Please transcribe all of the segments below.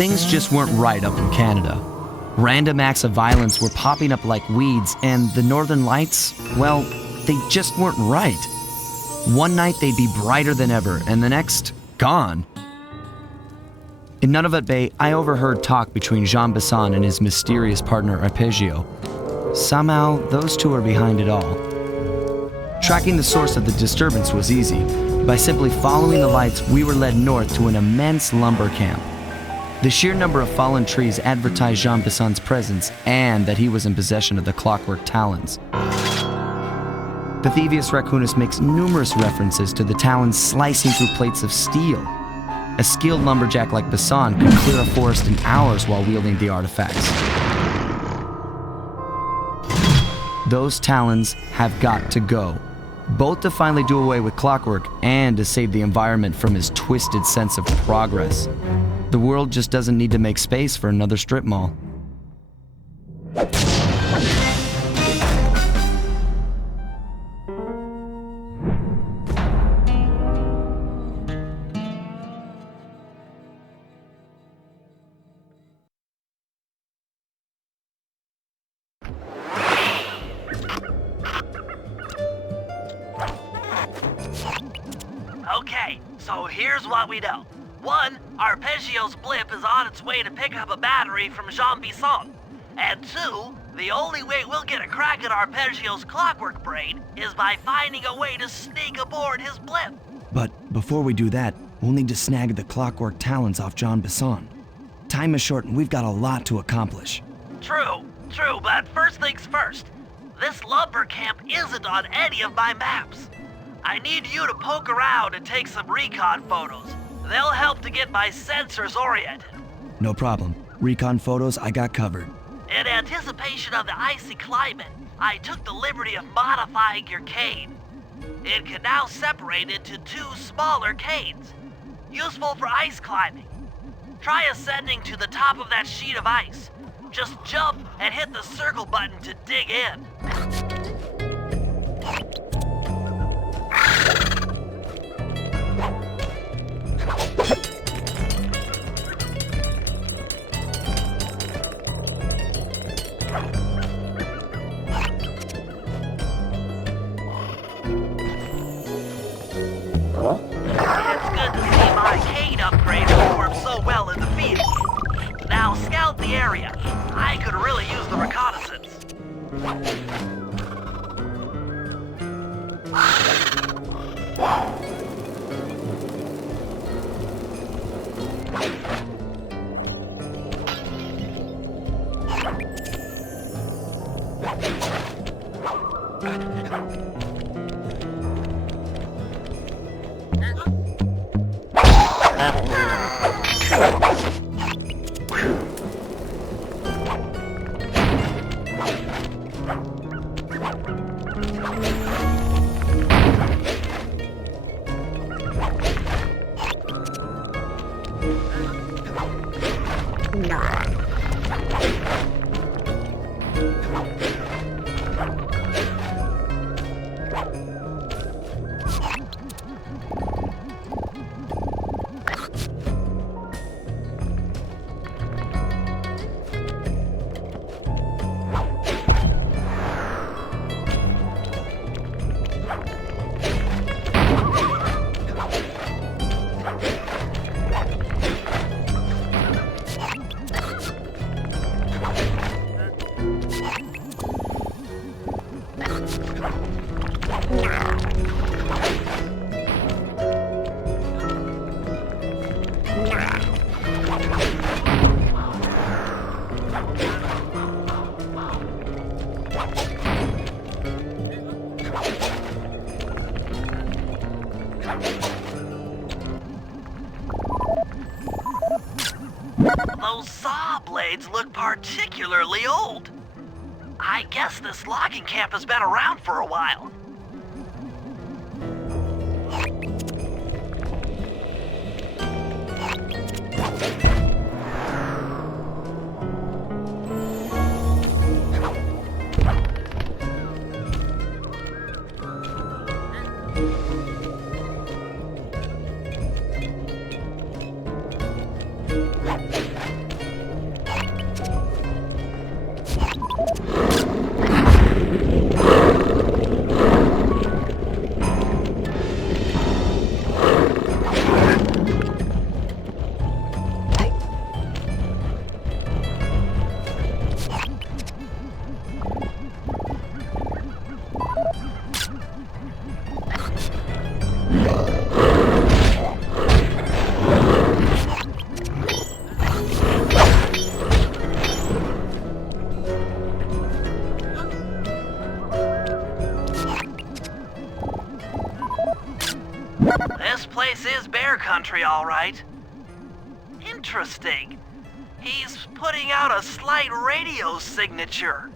Things just weren't right up in Canada. Random acts of violence were popping up like weeds, and the Northern Lights, well, they just weren't right. One night they'd be brighter than ever, and the next, gone. In Nunavut Bay, I overheard talk between Jean Besson and his mysterious partner Arpeggio. Somehow, those two are behind it all. Tracking the source of the disturbance was easy. By simply following the lights, we were led north to an immense lumber camp. The sheer number of fallen trees advertised Jean Besson's presence and that he was in possession of the clockwork talons. The Thievius Raccoonus makes numerous references to the talons slicing through plates of steel. A skilled lumberjack like Besson could clear a forest in hours while wielding the artifacts. Those talons have got to go, both to finally do away with clockwork and to save the environment from his twisted sense of progress. The world just doesn't need to make space for another strip mall. Okay, so here's what we know. 1, Arpeggio's blip is on its way to pick up a battery from Jean Besson. And 2, the only way we'll get a crack at Arpeggio's clockwork brain is by finding a way to sneak aboard his blip. But before we do that, we'll need to snag the clockwork talons off Jean Besson. Time is short and we've got a lot to accomplish. True, but first things first. This lumber camp isn't on any of my maps. I need you to poke around and take some recon photos. They'll help to get my sensors oriented. No problem. Recon photos I got covered. In anticipation of the icy climate, I took the liberty of modifying your cane. It can now separate into 2 smaller canes, useful for ice climbing. Try ascending to the top of that sheet of ice. Just jump and hit the circle button to dig in. It's good to see my cane upgrade perform so well in the field. Now scout the area. I could really use the reconnaissance. blades look particularly old. I guess this logging camp has been around for a while. This place is bear country, all right. Interesting. He's putting out a slight radio signature.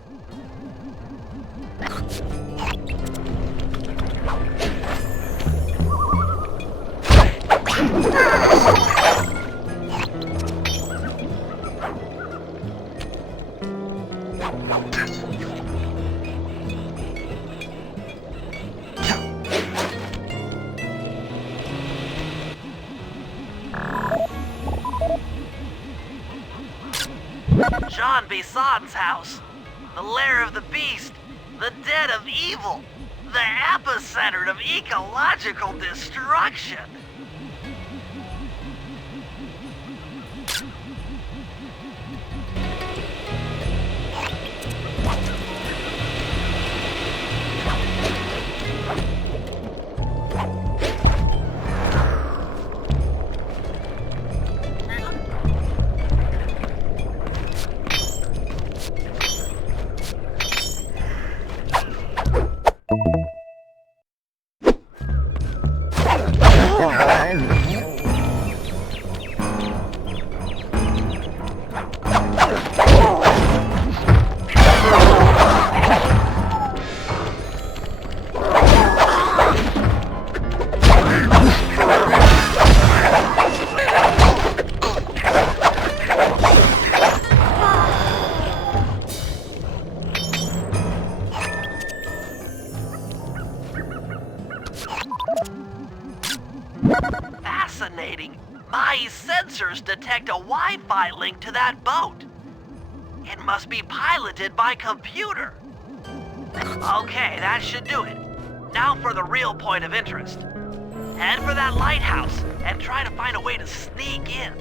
John Bison's house. The lair of the beast. The den of evil. The epicenter of ecological destruction. Fascinating. My sensors detect a Wi-Fi link to that boat. It must be piloted by computer. Okay, that should do it. Now for the real point of interest. Head for that lighthouse and try to find a way to sneak in.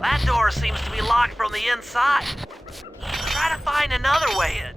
That door seems to be locked from the inside. Try to find another way in.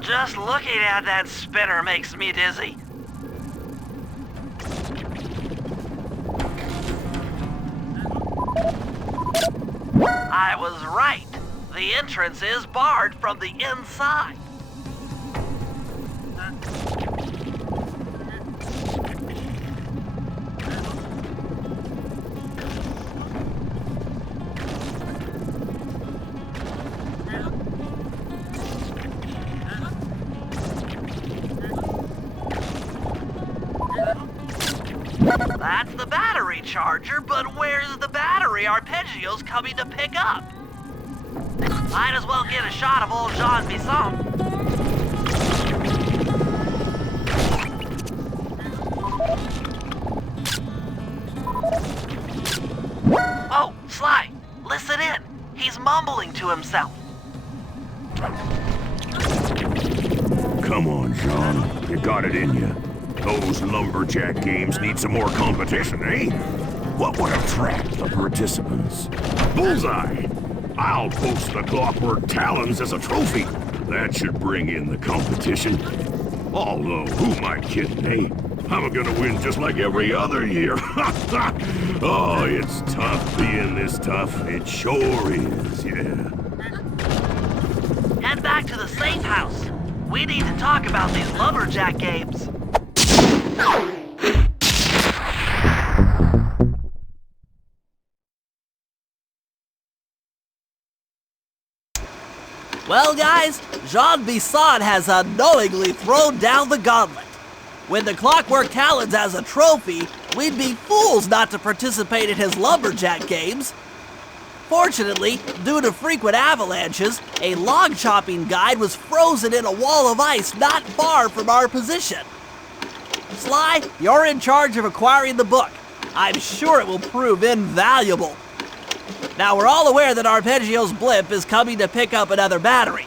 Just looking at that spinner makes me dizzy. I was right. The entrance is barred from the inside. That's the battery charger, but where's the battery Arpeggio's coming to pick up? Might as well get a shot of old Jean Bisson. Oh, Sly, listen in. He's mumbling to himself. Come on, Jean. You got it in you. Those lumberjack games need some more competition, eh? What would attract the participants? Bullseye! I'll post the clockwork talons as a trophy. That should bring in the competition. Although, who am I kidding, eh? I'm gonna win just like every other year. Oh, it's tough being this tough. It sure is, yeah. Head back to the safe house. We need to talk about these lumberjack games. Well, guys, Jean Bisson has unknowingly thrown down the gauntlet. With the clockwork talons as a trophy, we'd be fools not to participate in his lumberjack games. Fortunately, due to frequent avalanches, a log chopping guide was frozen in a wall of ice not far from our position. Sly, you're in charge of acquiring the book. I'm sure it will prove invaluable. Now, we're all aware that Arpeggio's blimp is coming to pick up another battery.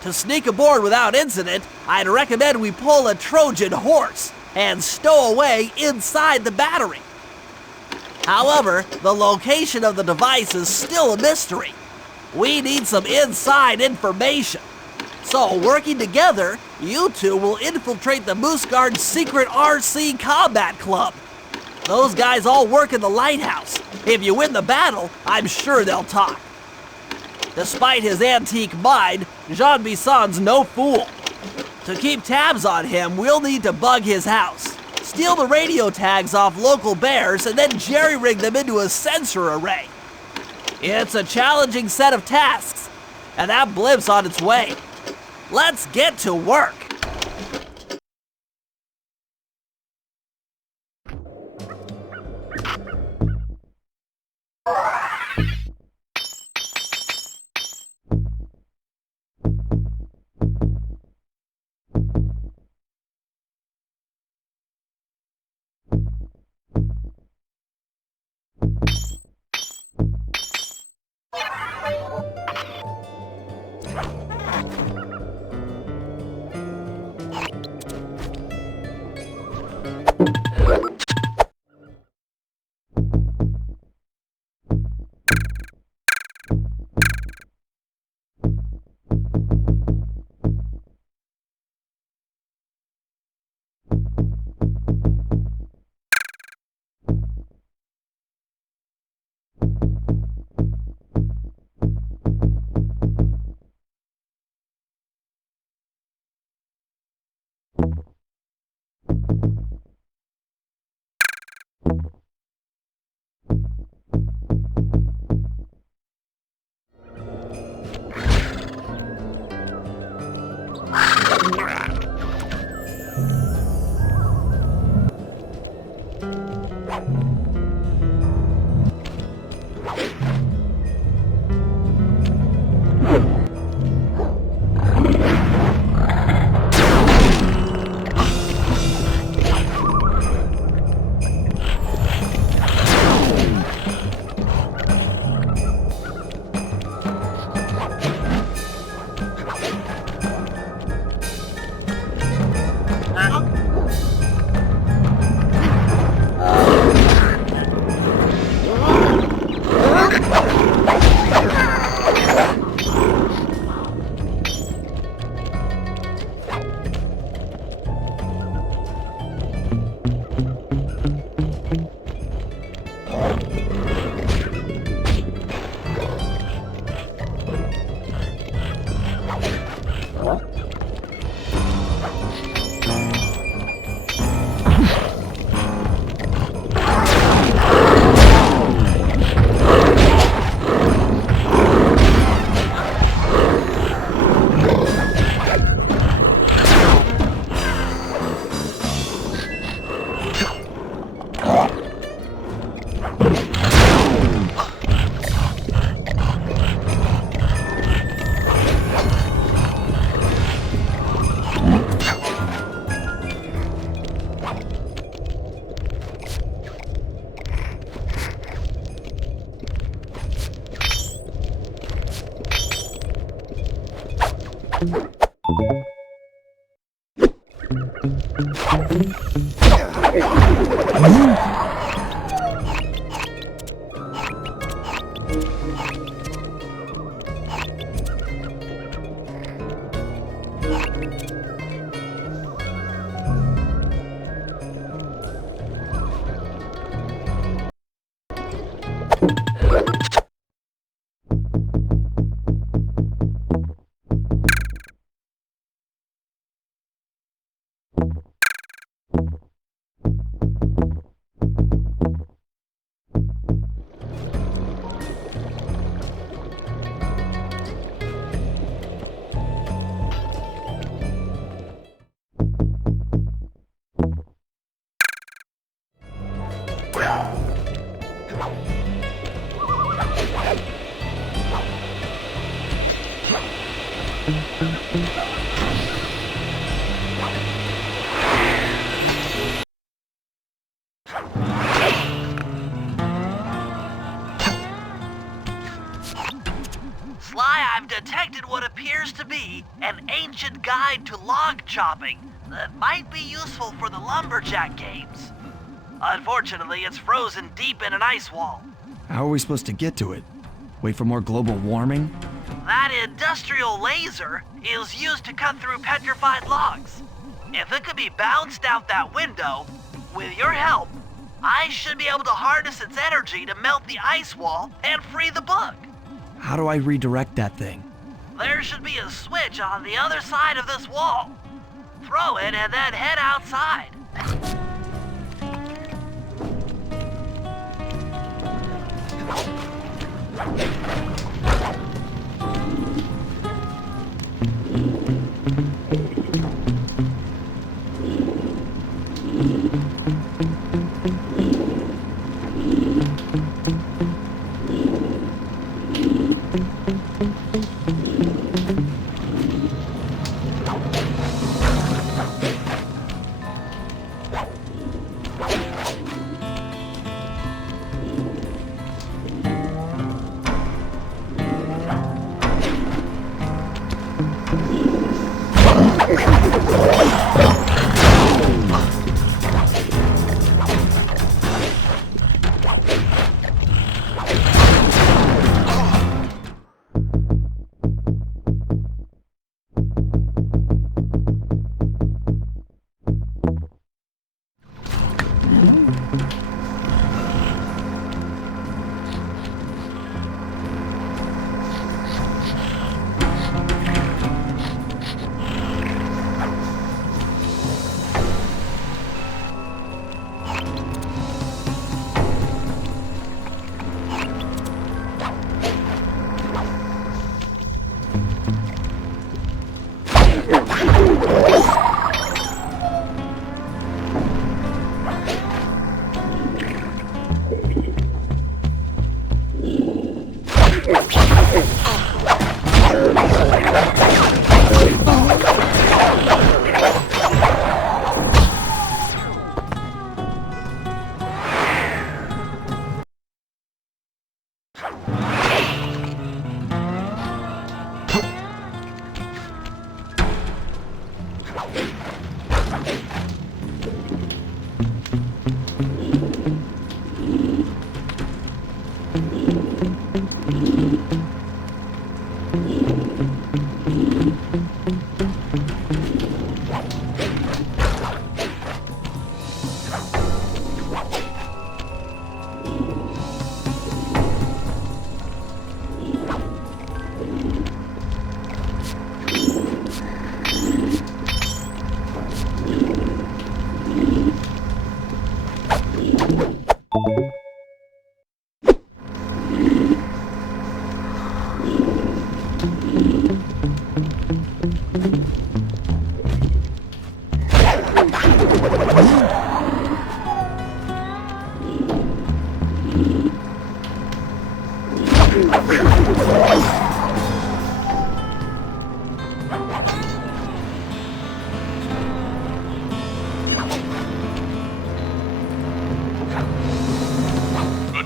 To sneak aboard without incident, I'd recommend we pull a Trojan horse and stow away inside the battery. However, the location of the device is still a mystery. We need some inside information. So, working together, you two will infiltrate the Moose Guard's secret RC combat club. Those guys all work in the lighthouse. If you win the battle, I'm sure they'll talk. Despite his antique mind, Jean Bisson's no fool. To keep tabs on him, we'll need to bug his house, steal the radio tags off local bears, and then jerry-rig them into a sensor array. It's a challenging set of tasks, and that blimp's on its way. Let's get to work. Sly, I've detected what appears to be an ancient guide to log chopping that might be useful for the lumberjack games. Unfortunately, it's frozen deep in an ice wall. How are we supposed to get to it? Wait for more global warming? That industrial laser is used to cut through petrified logs. If it could be bounced out that window, with your help, I should be able to harness its energy to melt the ice wall and free the bug. How do I redirect that thing? There should be a switch on the other side of this wall. Throw it and then head outside.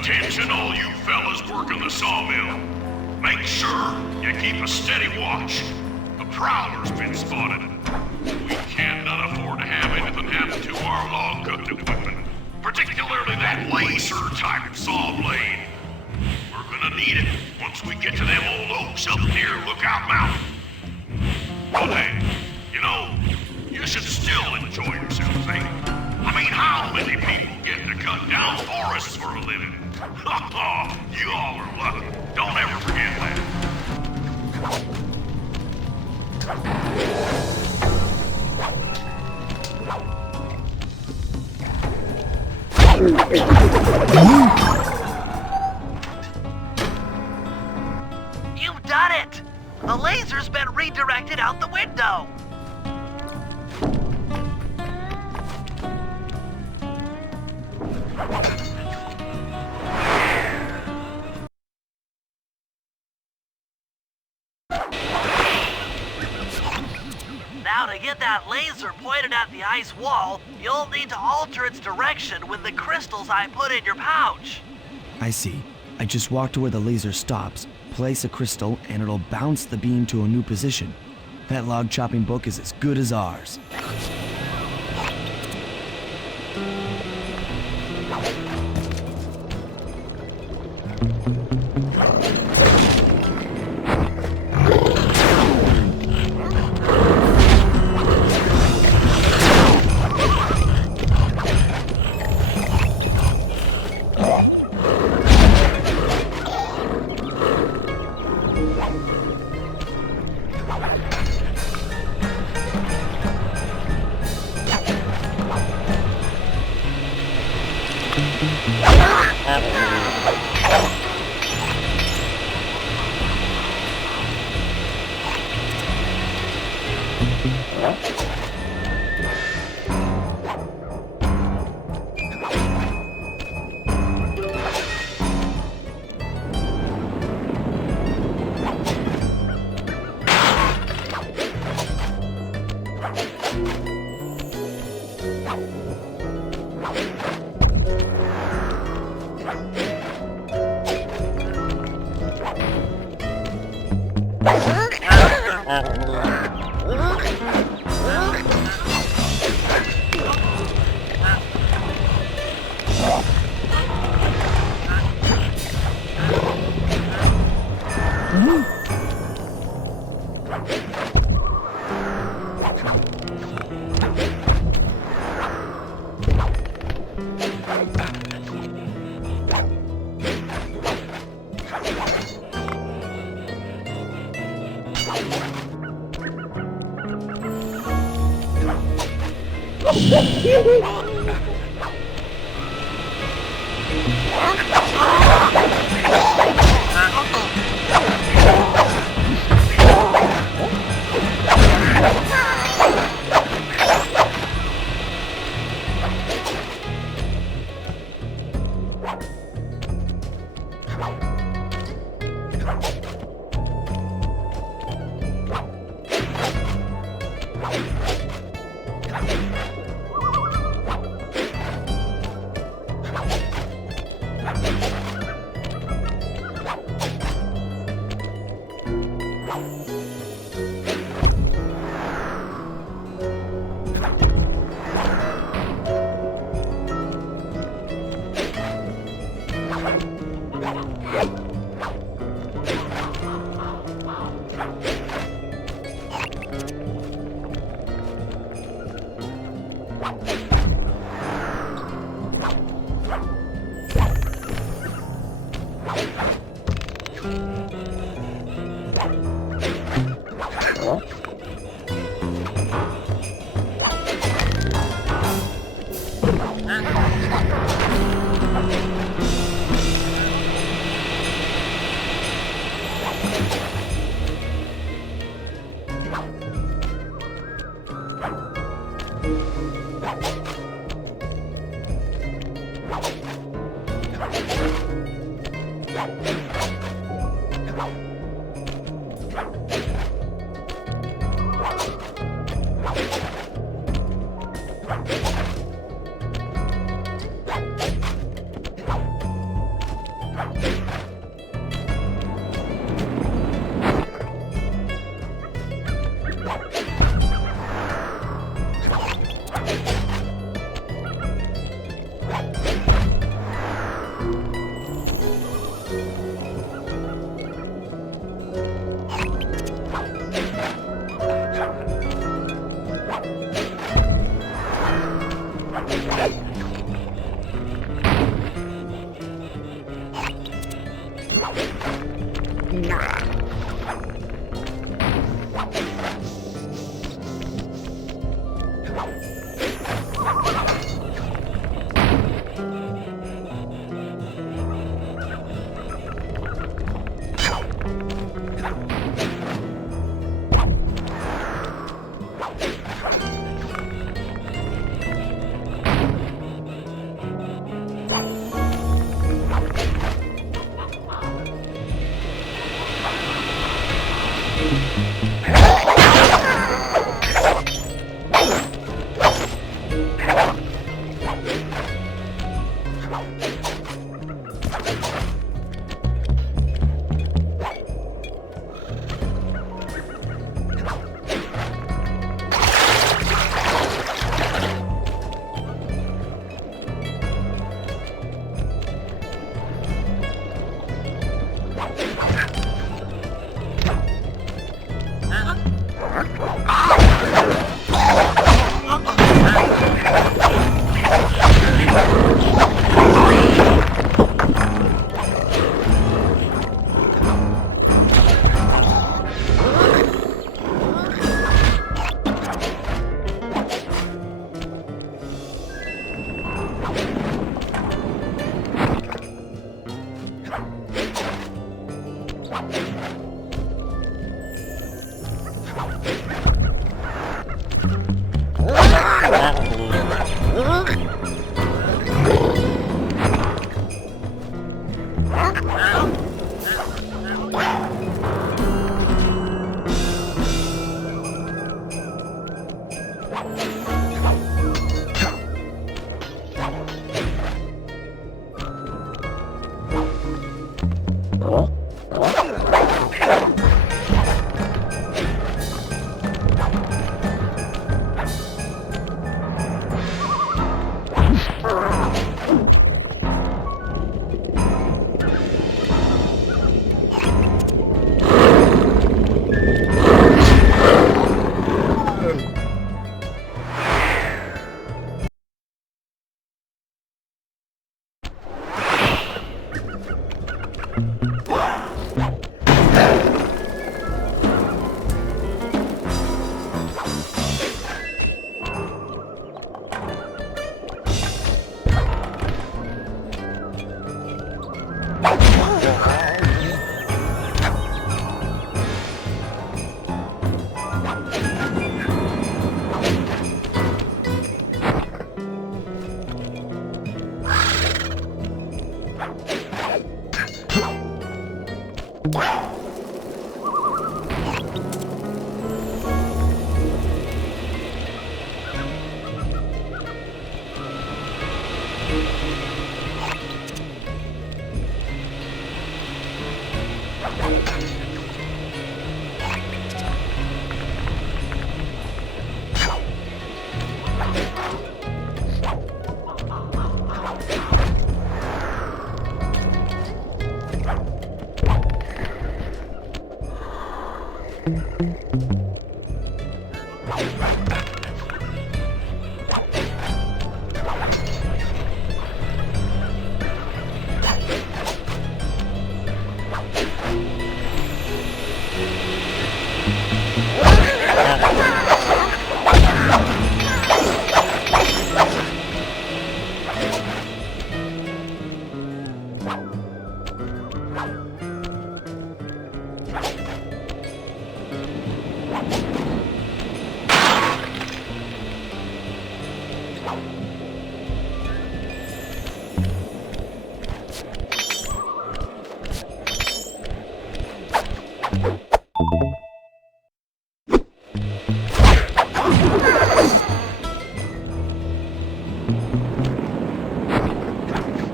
Attention all you fellas working the sawmill. Make sure you keep a steady watch. A prowler's been spotted. We cannot afford to have anything happen to our long-cooked equipment, particularly that laser-type saw blade. We're gonna need it once we get to them old oaks up near Lookout Mountain. But hey, you know, you should still enjoy yourselves, eh? I mean, how many people get to cut down forests for a living? You all are lucky. Don't ever forget that. You've done it! The laser's been redirected out the window! Now to get that laser pointed at the ice wall, you'll need to alter its direction with the crystals I put in your pouch. I see. I just walk to where the laser stops, place a crystal, and it'll bounce the beam to a new position. That log chopping book is as good as ours.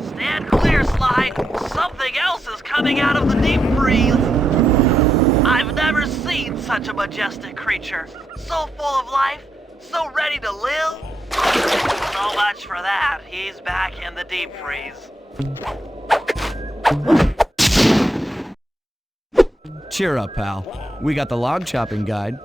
Stand clear, Sly. Something else is coming out of the deep freeze. I've never seen such a majestic creature. So full of life, so ready to live. So much for that. He's back in the deep freeze. Cheer up, pal. We got the log chopping guide.